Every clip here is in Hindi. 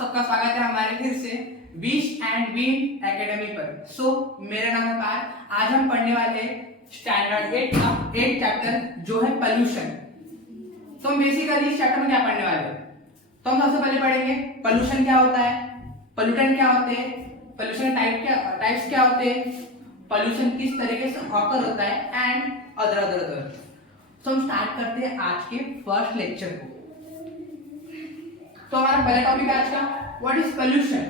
सबका स्वागत है हमारे फिर से विश एंड विन एकेडमी पर। मेरा नाम है पार। आज हम पढ़ने वाले स्टैंडर्ड 8 का 8 चैप्टर जो है पोल्यूशन। तो हम बेसिकली इस चैप्टर में क्या पढ़ने वाले हैं, तो हम सबसे पहले पढ़ेंगे पोल्यूशन क्या होता है, पोल्यूटेंट क्या होते हैं, पोल्यूशन टाइप्स क्या होते हैं, पोल्यूशन किस तरीके से ऑकर होता है एंड अदर। तो हम स्टार्ट करते हैं आज के फर्स्ट लेक्चर को। तो हमारा पहला टॉपिक है आज का, व्हाट इज पोल्यूशन।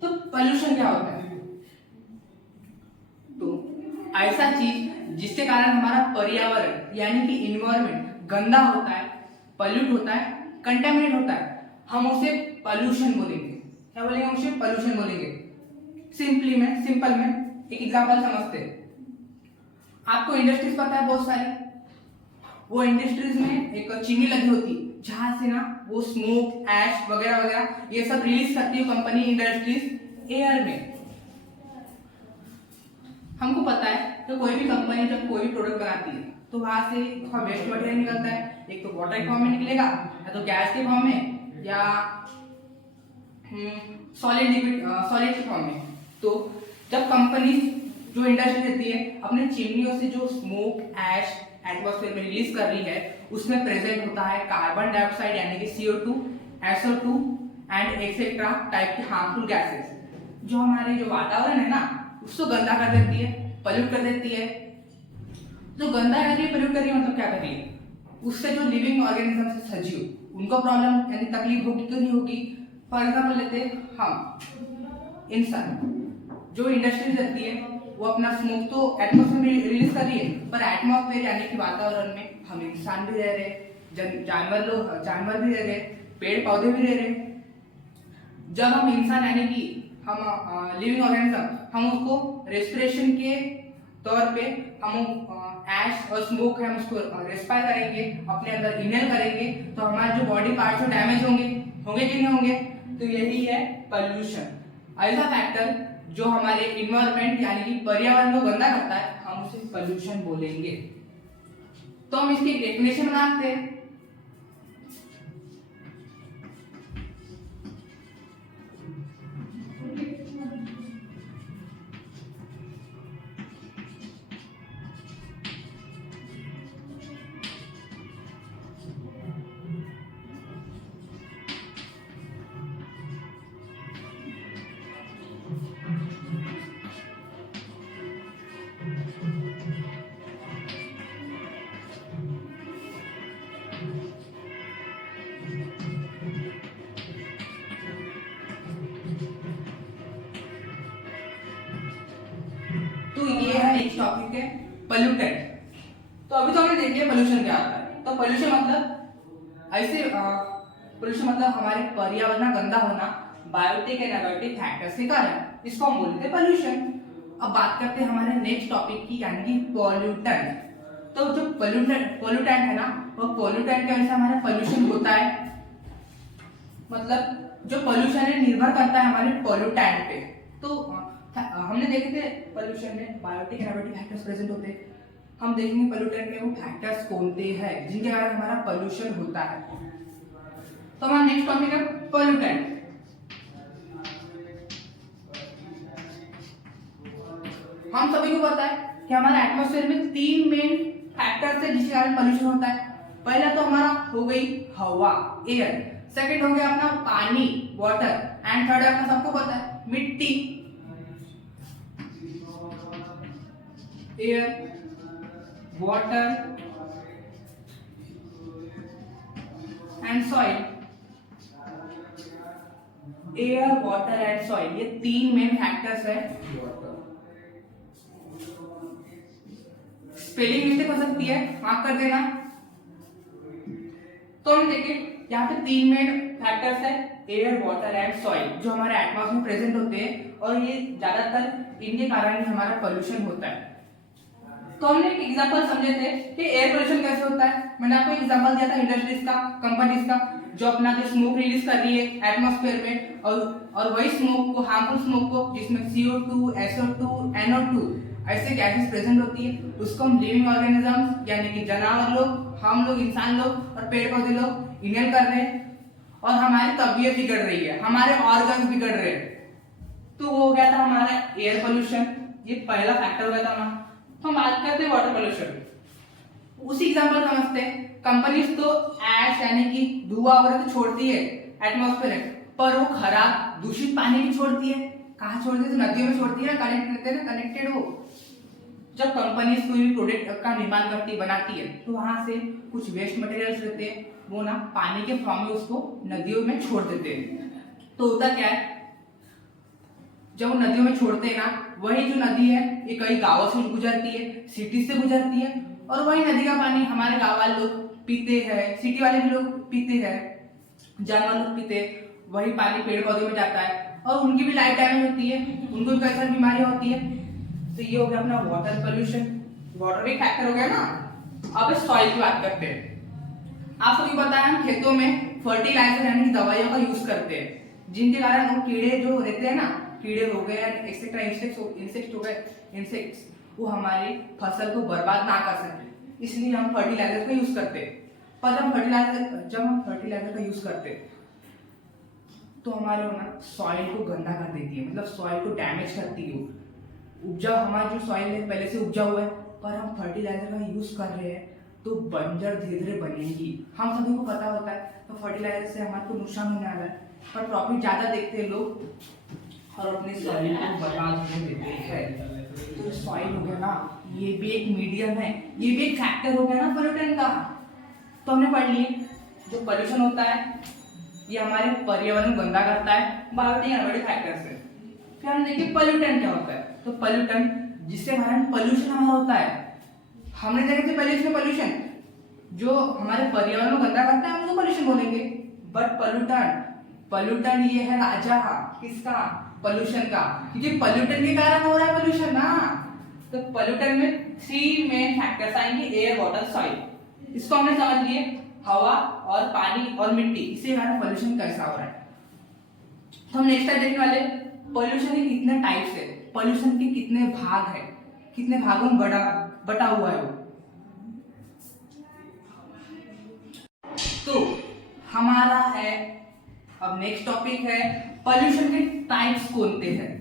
तो पोल्यूशन क्या होता है, तो ऐसा चीज जिसके कारण हमारा पर्यावरण यानी कि इन्वायरमेंट गंदा होता है, पोल्यूट होता है, कंटेमिनेट होता है, हम उसे पोल्यूशन बोलेंगे। क्या बोलेंगे, हम उसे पोल्यूशन बोलेंगे। सिंपल में एक एग्जांपल समझते हैं। आपको इंडस्ट्रीज पता है बहुत सारी, वो इंडस्ट्रीज में एक चिमनी लगी होती है जहां से ना वो स्मोक ऐश वगैरह वगैरह ये सब रिलीज करती है कंपनी इंडस्ट्रीज एयर में। हमको पता है कि कोई भी कंपनी जब कोई भी प्रोडक्ट बनाती है तो वहां से उसका वेस्ट मटेरियल निकलता है, एक तो वाटर के फॉर्म में निकलेगा या तो गैस के फॉर्म में या सॉलिड के फॉर्म में। तो जब कंपनी जो इंडस्ट्री रहती है अपने चिमनियों से जो स्मोक ऐश एटमॉस्फेयर में रिलीज कर रही है उसमें प्रेजेंट होता है कार्बन डाइऑक्साइड यानी कि CO2, SO2 and etcetera type की हार्मफुल गैसेस, जो हमारे जो वातावरण है ना उसको गंदा कर देती है, पोल्यूट कर देती है। जो गंदा कर रही है, पोल्यूट कर रही है, मतलब क्या कर रही है, उससे जो लिविंग ऑर्गेनिज्म से सजीव उनको प्रॉब्लम यानी तकलीफ होगी तो नहीं होगी। फॉर एग्जाम्पल लेते हैं हम इंसान, जो इंडस्ट्रीज रहती है वो अपना स्मोक तो एटमॉस्फेयर में रिलीज कर रही है, पर एटमॉस्फेयर यानी कि वातावरण में हम इंसान भी रह रहे, जानवर भी रह रहे, पेड़ पौधे भी रह रहे। जब हम इंसान यानी कि हम लिविंग ऑर्गेनिज्म हम उसको रेस्पिरेशन के तौर पे हम ऐश और स्मोक है हम उसको रेस्पायर करेंगे, अपने अंदर इनहेल करेंगे, तो हमारे जो बॉडी पार्ट्स जो डैमेज होंगे कि नहीं होंगे। तो यही है पोल्यूशन, ऐसा फैक्टर जो हमारे इन्वायरमेंट यानी कि पर्यावरण को गंदा करता है, हम उसे पोल्यूशन बोलेंगे। तो हम इसकी डेफिनेशन बनाते हैं। तो ये है नेक्स्ट टॉपिक है पोल्यूटेंट। तो अभी तो हमने देख लिया पोल्यूशन क्या होता है। तो पोल्यूशन मतलब ऐसे पोल्यूशन मतलब हमारे पर्यावरण गंदा होना बायोटिक एंड एबायोटिक फैक्टर्स के कारण, इसको हम बोलते हैं पोल्यूशन। अब बात करते हैं हमारे नेक्स्ट टॉपिक की यानी कि पोल्यूटेंट। तो जो पोल्यूटेंट है ना, वो पोल्यूटेंट की वजह से हमारा पोल्यूशन होता है। मतलब जो पोल्यूशन है निर्भर करता है हमारे पोल्यूटेंट पे। तो हमने देखे थे पोल्यूशन में biotic and abiotic factors present होते हैं। हम देखेंगे पोल्यूटेंट में वो फैक्टर्स कौन से हैं जिनके कारण हमारा पोल्यूशन होता है। तो हमारा नेक्स्ट टॉपिक है पोल्यूटेंट। हम सभी को पता है कि हमारे एटमॉस्फेयर में 3 मेन फैक्टर्स है जिसके कारण पोल्यूशन होता है। पहला तो हमारा हो गई हवा, एयर, सेकंड हो गया अपना पानी, वाटर, एंड थर्ड अपना सबको पता है मिट्टी, air, water and soil. Air, water and soil ये 3 मेन फैक्टर्स है। स्पेलिंग मिस्टेक हो सकती है, माफ कर देना। तो हम देखें यहाँ पे 3 मेन फैक्टर्स है, एयर, वाटर एंड सॉइल, जो हमारे एटमॉस्फेयर में प्रेजेंट होते हैं और ये ज्यादातर इनके कारण ही हमारा पोल्यूशन होता है। तो हमने एक एग्जांपल समझे थे कि एयर पोल्यूशन कैसे होता है। मैंने आपको एग्जांपल दिया था इंडस्ट्रीज का, कंपनीज का, जो अपना जो स्मोक रिलीज कर रही है एटमॉस्फेयर में, और वही स्मोक को, हार्मफुल स्मोक को, जिसमें CO2, SO2, NO2 ऐसे गैसेस प्रेजेंट होती है, उसको हम लिविंग ऑर्गेनिजम्स यानी कि जानवर लोग, हम लोग, इंसान लोग और पेड़ पौधे लोग इनहेल कर रहे हैं और हमारी तबीयत बिगड़ रही है, हमारे ऑर्गन्स बिगड़ रहे हैं। तो वो हो गया था हमारा एयर पोल्यूशन, ये पहला फैक्टर हो गया था हमारा। तो हम बात करते हैं वाटर पोल्यूशन। उसी एग्जांपल समझते हैं। कंपनीज तो ऐश यानी कि धुआं वगैरह तो छोड़ती है एटमॉस्फेयर में, पर वो खराब दूषित पानी भी छोड़ती है। कहाँ छोड़ती है? तो नदियों में छोड़ती है, कनेक्ट रहते हैं, कनेक्टेड हो। जब कंपनीज कोई भी प्रोडक्ट का निर्माण करती है, बनाती है, तो वहां से कुछ वेस्ट मटेरियल्स रहते हैं, वो ना पानी के फॉर्म में उसको नदियों में छोड़ देते हैं। तो होता क्या है, जब वो नदियों में छोड़ते हैं ना, वही जो नदी है ये कई गांवों से गुजरती है, सिटी से गुजरती है, और वही नदी का पानी हमारे गांव वाले लोग पीते हैं, सिटी वाले भी लोग पीते हैं, जानवर लोग पीते हैं। वही पानी पेड़ पौधे में जाता है और उनकी भी लाइफ डैमेज होती है, उनको भी कई सारी बीमारियां होती है। तो ये हो गया अपना वाटर पोल्यूशन। वाटर भी फैक्टर हो गया ना। अब सॉइल की बात करते हैं। आपको भी पता है हम खेतों में फर्टिलाइजर यानी दवाइयों का यूज करते हैं, जिनके कारण वो कीड़े जो रहते हैं ना, कीड़े हो गए एक्सेट्रा, इंसेक्ट्स हो गए, इंसेक्ट्स, वो हमारी फसल को बर्बाद ना कर सके, इसलिए हम फर्टिलाइजर का यूज करते हैं। पर जब हम फर्टिलाइजर का यूज करते हैं तो हमारे ना सॉइल को गंदा कर देती है, मतलब सॉइल को डैमेज करती है। उपजाऊ, हमारा जो सॉइल है पहले से उपजाऊ है, पर हम फर्टिलाइजर का यूज कर रहे हैं तो बंजर धीरे धीरे बनेगी। हम सभी को पता होता है, तो फर्टिलाइजर से हमारे को नुकसान होने वाला है, पर प्रॉफिट ज्यादा देखते हैं लोग और अपने सॉइल को बर्बाद होने देते हैं। तो सॉइल हो गया ना, ये भी एक मीडियम है, ये भी एक फैक्टर हो गया ना पोल्यूटेंट का। तो हमने पढ़ लिए जो पोल्यूशन होता है ये हमारे पर्यावरण को गंदा करता है बायोटिक एनवायरमेंटल फैक्टर से। फिर हम देखिए पोल्यूटेंट क्या होता है। तो पोल्यूटेंट जिससे हमारा पोल्यूशन हमारा होता है, हमने देखे थे पहले इसमें पोल्यूशन जो हमारे पर्यावरण को गंदा करता है, हम उसको पोल्यूशन बोलेंगे। बट पोल्यूटेंट ये है राजा किसका? पोल्यूशन का, क्योंकि पोल्यूटेंट के कारण हो रहा है पोल्यूशन ना। तो पोल्यूटेंट में 3 मेन फैक्टर्स आएंगे, एयर, वाटर, सॉइल। इसको हमने समझ लिए, हवा और पानी और मिट्टी, इससे हमारा पोल्यूशन कैसा हो रहा है। तो हम नेक्स्ट टाइम देखने वाले पोल्यूशन के कितने टाइप्स है, पोल्यूशन के कितने भाग है, कितने भागों में बटा हुआ है वो। तो हमारा है अब नेक्स्ट टॉपिक है पोल्यूशन के टाइप्स कौन से हैं।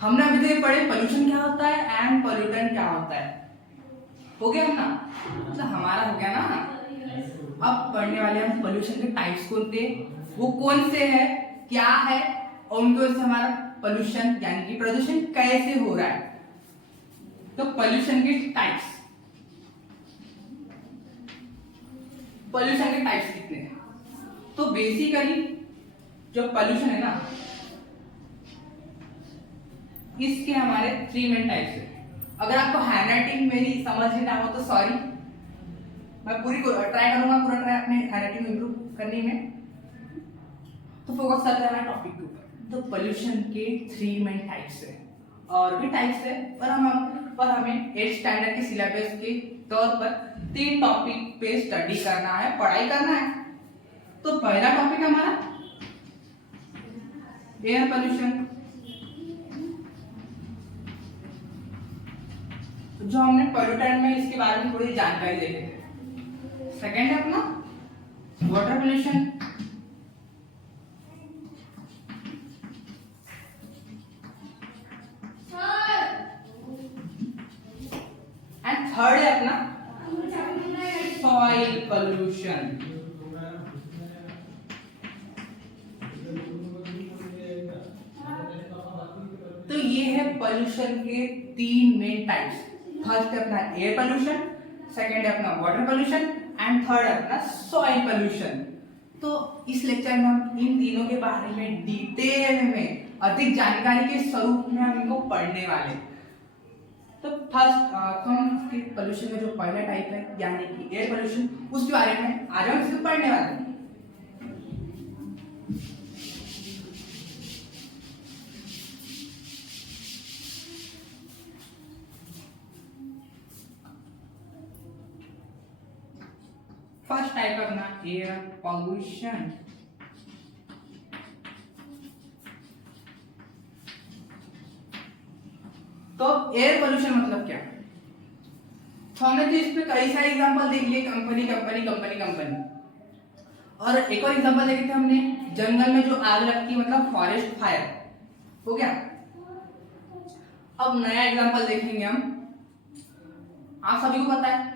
हमने अभी तक पढ़े पोल्यूशन क्या होता है एंड पोल्यूटेंट क्या होता है, हो गया ना, मतलब हमारा हो गया ना। अब पढ़ने वाले हम पोल्यूशन के टाइप्स कौन थे, वो कौन से है, क्या है, और उनकी वजह से हमारा पोल्यूशन यानी कि प्रदूषण कैसे हो रहा है। तो पोल्यूशन के टाइप्स, पोल्यूशन के टाइप्स कितने हैं? तो बेसिकली जो पोल्यूशन है ना, इसके हमारे 3 मेन टाइप्स है। अगर आपको हैंडराइटिंग मेरी समझ में ना हो तो सॉरी, मैं पूरी ट्राई करूंगा, पूरा ट्राई अपने हैंडराइटिंग इंप्रूव करने में। तो फोकस करते हैं हमारे टॉपिक के ऊपर। तो पोल्यूशन के 3 मेन टाइप्स है, और भी टाइप्स है, पर हमें 8th स्टैंडर्ड के सिलेबस के तौर पर 3 टॉपिक पे स्टडी करना है, पढ़ाई करना है। तो पहला टॉपिक हमारा एयर पोल्यूशन, जो हमने पोल्यूटेंट में इसके बारे में थोड़ी जानकारी देखे थे। सेकेंड है अपना वाटर पोल्यूशन, एंड थर्ड है अपना सॉइल पोल्यूशन। तो ये है पोल्यूशन के 3 मेन टाइप्स। फर्स्ट है अपना एयर पोल्यूशन, सेकेंड है अपना वाटर पोल्यूशन एंड थर्ड है अपना सॉइल पोल्यूशन। तो इस लेक्चर में हम इन तीनों के बारे में डिटेल में अधिक जानकारी के स्वरूप में हम इनको पढ़ने वाले। तो फर्स्ट हम पोल्यूशन का जो पहला टाइप है यानी कि एयर पोल्यूशन, उसके बारे में आज हम इसको पढ़ने वाले हैं। फर्स्ट टाइप अपना एयर पोल्यूशन। तो एयर पोल्यूशन मतलब तो हमने तो इस पे कई सारे एग्जांपल देख लिए, कंपनी कंपनी कंपनी कंपनी। और एक और एग्जांपल देखे थे हमने, जंगल में जो आग लगती है, मतलब फॉरेस्ट फायर, हो गया। अब नया एग्जांपल देखेंगे हम। आप सभी को पता है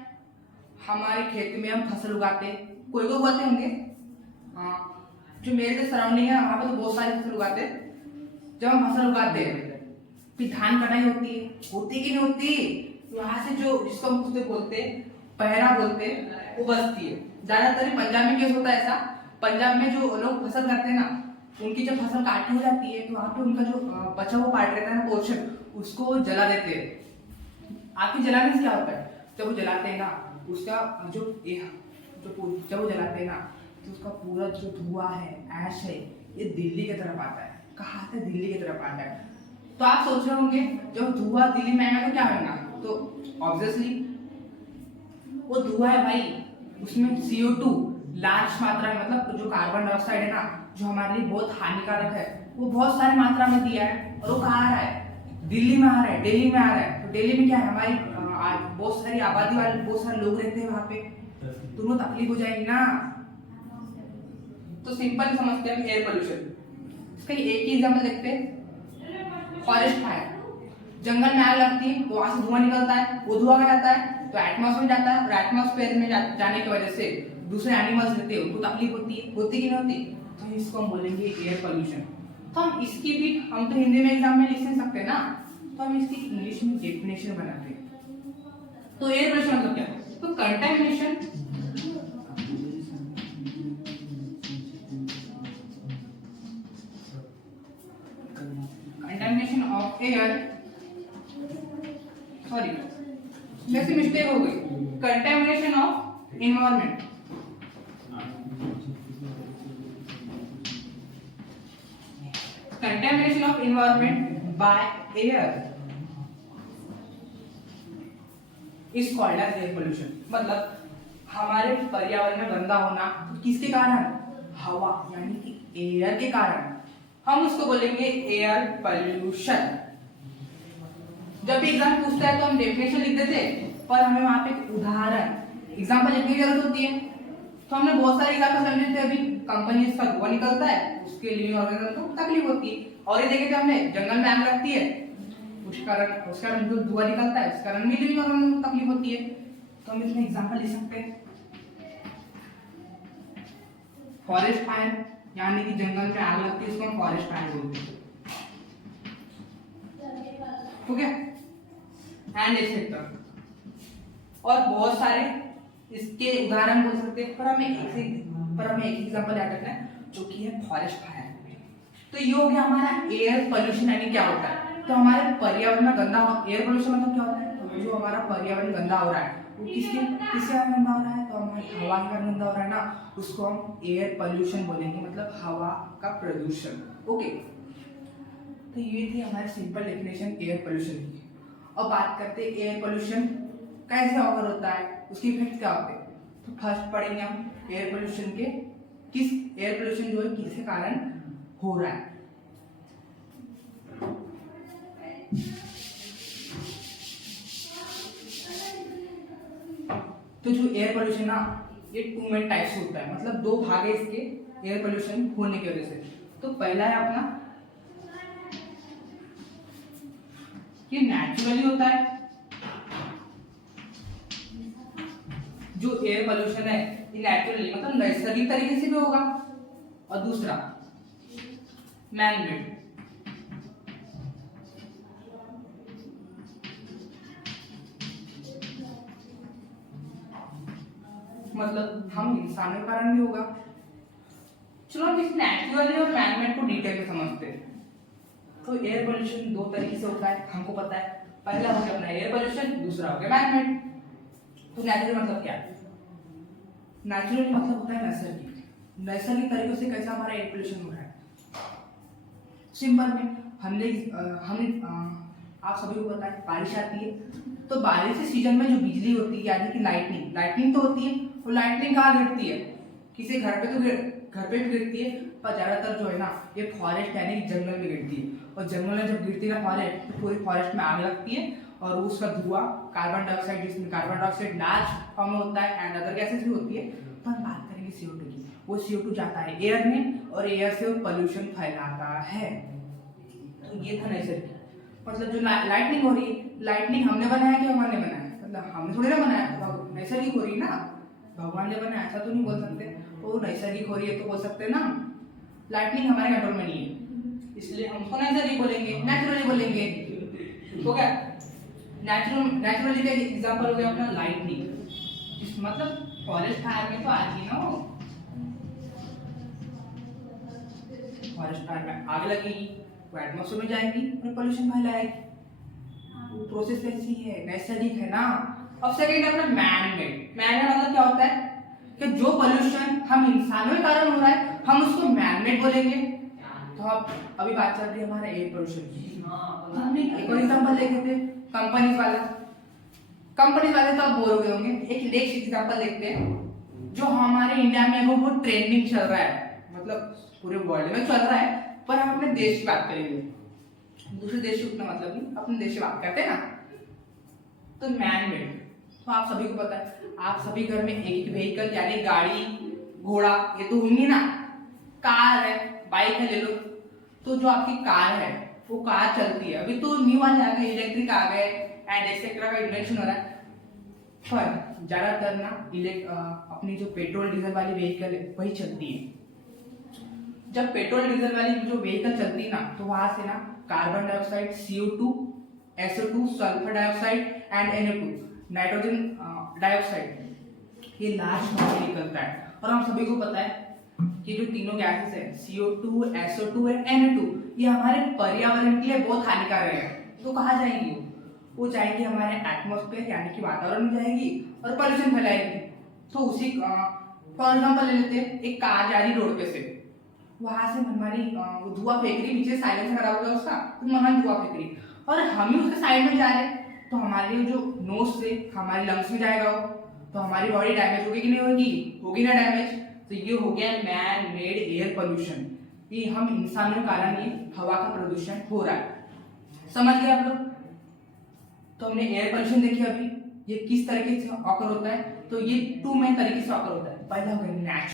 हमारे खेत में हम फसल उगाते हैं, कोई को उगाते होंगे, हाँ, जो मेरे जो सराउंडिंग है वहां पे तो बहुत सारी फसल उगाते हैं। जब हम फसल उगाते हैं फिर धान कटाई होती कि नहीं होती, वहां से जो जिसको हम खुद बोलते हैं पहरा बोलते हैं, वो बचती है। ज्यादातर पंजाब में केस होता है ऐसा, पंजाब में जो लोग फसल करते हैं ना, उनकी जब फसल काटी हो जाती है तो वहां पे उनका जो बचा हुआ पार्ट रहता है ना, पोर्शन, उसको जला देते हैं। आपके जलाने से क्या होता है, जब वो जलाते हैं ना, उसका जो जब वो जलाते हैं ना, तो उसका पूरा जो धुआं है, ऐश है, ये दिल्ली की तरफ आता है। कहाँ आता है, दिल्ली की तरफ आता है। तो आप सोच रहे होंगे जब धुआं दिल्ली में आएगा तो क्या होगा, तो ऑब्वियसली वो धुआं है भाई, उसमें CO2 लार्ज मात्रा में, मतलब जो कार्बन डाइऑक्साइड है ना, जो हमारे लिए बहुत हानिकारक है, वो बहुत सारी मात्रा में दिया है। और वो कहाँ आ रहा है, दिल्ली में आ रहा है, दिल्ली में आ रहा है। तो दिल्ली में क्या है, हमारी बहुत सारी आबादी वाले बहुत सारे लोग रहते हैं वहां पे, तो उनको तकलीफ हो जाएगी ना। तो सिंपल समझते हैं एयर पोल्यूशन। इसका एक ही एग्जांपल देखते हैं, फॉरेस्ट फायर। जंगल में आग लगती है, वहां से धुआं निकलता है, वो धुआं क्या जाता है तो एटमॉस्फेयर जाता है, और एटमॉस्फेयर में जाने की वजह से दूसरे एनिमल्स रहते हैं, उनको तकलीफ होती कि नहीं होती, तो इसको हम बोलेंगे एयर पोल्यूशन। तो हम इसकी भी, हम तो हिंदी में एग्जाम में लिख नहीं सकते ना, तो हम इसकी इंग्लिश में डेफिनेशन बनाते हैं। तो एयर पोल्यूशन मतलब क्या है, तो कंटामिनेशन ऑफ एयर, सॉरी मेरे से मिस्टेक हो गई, contamination of environment, contamination of environment by air is called as air pollution. मतलब हमारे पर्यावरण में गंदा होना किसके कारण, हवा यानी कि एयर के कारण, हम उसको बोलेंगे एयर पोल्यूशन। जब भी एग्जाम पूछता है तो हम डेफिनेशन लिख देते, पर हमें वहां पे उदाहरण एग्जांपल लिखने की जरूरत होती है। तो हमने बहुत सारे एग्जांपल समझे थे अभी, कंपनी का धुआं निकलता है, उसके लिए ऑर्गेनिज्म को तकलीफ होती है। और ये देखे थे हमने, जंगल में आग लगती है, उस कारण जो धुआं निकलता है, उस कारण भी लिविंग ऑर्गेनिज्म को तकलीफ होती है। तो हम इसमें एग्जांपल लिख सकते हैं, फॉरेस्ट फायर यानी कि जंगल में आग लगती है, इसको हम फॉरेस्ट फायर बोलते हैं, ठीक है, एंड एक्सेट्रा। और बहुत सारे इसके उदाहरण बोल सकते हैं, पर हमें एक एग्जांपल याद रखना है, जो कि है फॉरेस्ट फायर। तो ये हो गया हमारा एयर पोल्यूशन, यानी क्या होता है, तो हमारे पर्यावरण में गंदा, एयर पोल्यूशन मतलब क्या होता है, तो जो हमारा पर्यावरण गंदा हो रहा है वो किसके कारण गंदा हो रहा है, तो हमारी हवा के कारण गंदा हो रहा है ना, उसको हम एयर पोल्यूशन बोलेंगे, मतलब हवा का प्रदूषण। ओके, तो ये थी हमारी सिंपल डेफिनेशन एयर पोल्यूशन की। अब बात करते हैं एयर पोल्यूशन कैसे ऑकर होता है, उसके इफेक्ट क्या होते हैं। तो फर्स्ट पढ़ेंगे हम एयर पोल्यूशन के, किस एयर पोल्यूशन जो है किसके कारण हो रहा है। तो जो एयर पोल्यूशन ना, ये 2 मेन टाइप्स होता है, मतलब 2 भाग है इसके एयर पोल्यूशन होने की वजह से। तो पहला है अपना, ये नेचुरली होता है, जो एयर पोल्यूशन है ये नेचुरली मतलब नैसर्गिक तरीके से भी होगा, और दूसरा मैन मेड, मतलब हम इंसानों के कारण भी होगा। चलो हम इस नेचुरली और मैन मेड को डिटेल में समझते हैं। तो एयर पोल्यूशन 2 तरीके से होता है, हमको पता है, पहला हो गया अपना एयर पोल्यूशन, दूसरा हो गया मैन मेड। तो नेचुरल मतलब क्या है, नेचुरली मतलब होता है नैसर्गिक, नैसर्गिक तरीकों से कैसा हमारा एयर पोल्यूशन हो रहा है। सिंपल में हमने आप सभी को पता है बारिश आती है, तो बारिश के सीजन में जो बिजली होती है यानी कि लाइटनिंग तो होती है, वो लाइटनिंग कहाँ गिरती है, किसी घर पे भी गिरती है, पर ज्यादातर जो है ना ये फॉरेस्ट यानी जंगल में गिरती है। और जंगल में जब गिरती है ना फॉरेस्ट, तो पूरी फॉरेस्ट में आग लगती है, और उसका धुआं कार्बन डाइऑक्साइड, जिसमें कार्बन डाइऑक्साइड लार्ज फॉर्म में होता है एंड अदर गैसेस भी होती है। पर बात करेंगे CO2 की, वो CO2 जाता है एयर में और एयर से वो पोल्यूशन फैलाता है। तो ये था नैसर्गिक। मतलब जो लाइटनिंग हो रही है, लाइटनिंग हमने बनाया कि भगवान ने बनाया? मतलब हमने थोड़ी ना बनाया, तो नैसर्गिक हो रही है ना, भगवान ने बनाया ऐसा तो नहीं बोल सकते। तो नैसर्गिक हो रही है तो बोल सकते हैं ना। लाइटनिंग हमारे कंट्रोल में नहीं है, इसलिए हम उसको नैसर्गिक बोलेंगे, नेचुरली बोलेंगे। तो क्या नेचुरली का एग्जांपल हो गया अपना लाइटनिंग, जिस मतलब फॉरेस्ट फायर में तो आती ना, वो फॉरेस्ट फायर में आग लगेगी, वो एटमॉस्फेयर में जाएगी और पोल्यूशन फैलाएगी। वो प्रोसेस ऐसी है, नैसर्गिक है ना। अब सेकंड अपना मैन मेड। मैन मेड मतलब क्या होता है कि जो पोल्यूशन हम इंसानों के कारण हो रहा है हम उसको मैन मेड बोलेंगे। तो अब अभी बात चल रही है हमारे एयर पोल्यूशन की। तो हमने एक और एग्जांपल देखे थे कंपनीज वाला। कंपनीज वाले तो आप बोर हो गए होंगे, एक नेक्स्ट एग्जांपल देखते हैं जो हमारे इंडिया में वो बहुत ट्रेंडिंग चल रहा है, मतलब पूरे वर्ल्ड में चल रहा है, पर हम अपने देश की बात करेंगे। दूसरे देश से उतना मतलब नहीं, अपने देश की बात करते हैं ना। तो मैन मेड, तो आप सभी को पता है, आप सभी घर में एक एक व्हीकल यानी गाड़ी घोड़ा ये तो होंगी ना। कार है, बाइक है, ले लो। तो जो आपकी कार है वो कार चलती है, अभी तो न्यू वाले आ गए, इलेक्ट्रिक आ गए एंड एक्सेट्रा का इन्वेंशन हो रहा है। पर ज्यादातर ना अपनी जो पेट्रोल डीजल वाली व्हीकल है वही चलती है। जब पेट्रोल डीजल वाली जो व्हीकल चलती है ना, तो वहां से ना carbon dioxide, CO2, SO2, sulphur dioxide and NO2, nitrogen dioxide, ये लार्ज फॉर्म में निकलता है। और हम सभी को पता है कि जो तीनों गैसेस है CO2, SO2 एंड NO2, ये हमारे पर्यावरण के लिए बहुत हानिकारक है। तो कहाँ जाएंगी वो जाएंगी हमारे एटमॉस्फेयर यानी कि वातावरण में जाएगी और पोल्यूशन फैलाएगी। तो उसी फॉर एग्जांपल ले लेते हैं, एक कार जा रही रोड पे से, वहां से मनमानी धुआं फेंक रही, पीछे साइलेंसर खराब हो गया उसका, तो मनमानी धुआं फेंक रही और हम ही उसके साइड में जा रहे हैं, तो हमारे जो नोज से हमारे लंग्स में जाएगा वो, तो हमारी बॉडी डैमेज होगी कि नहीं होगी? होगी ना डैमेज। तो ये हो गया मैन मेड एयर पोल्यूशन। ये हम इंसानों के कारण ये हवा का प्रदूषण हो रहा है। समझ गए आप लोग? तो हमने एयर पोल्यूशन देखी अभी, ये किस तरीके से ऑकर होता है। तो ये 2 मेन तरीके से ऑकर होता है। पहला हो गया नेचुरल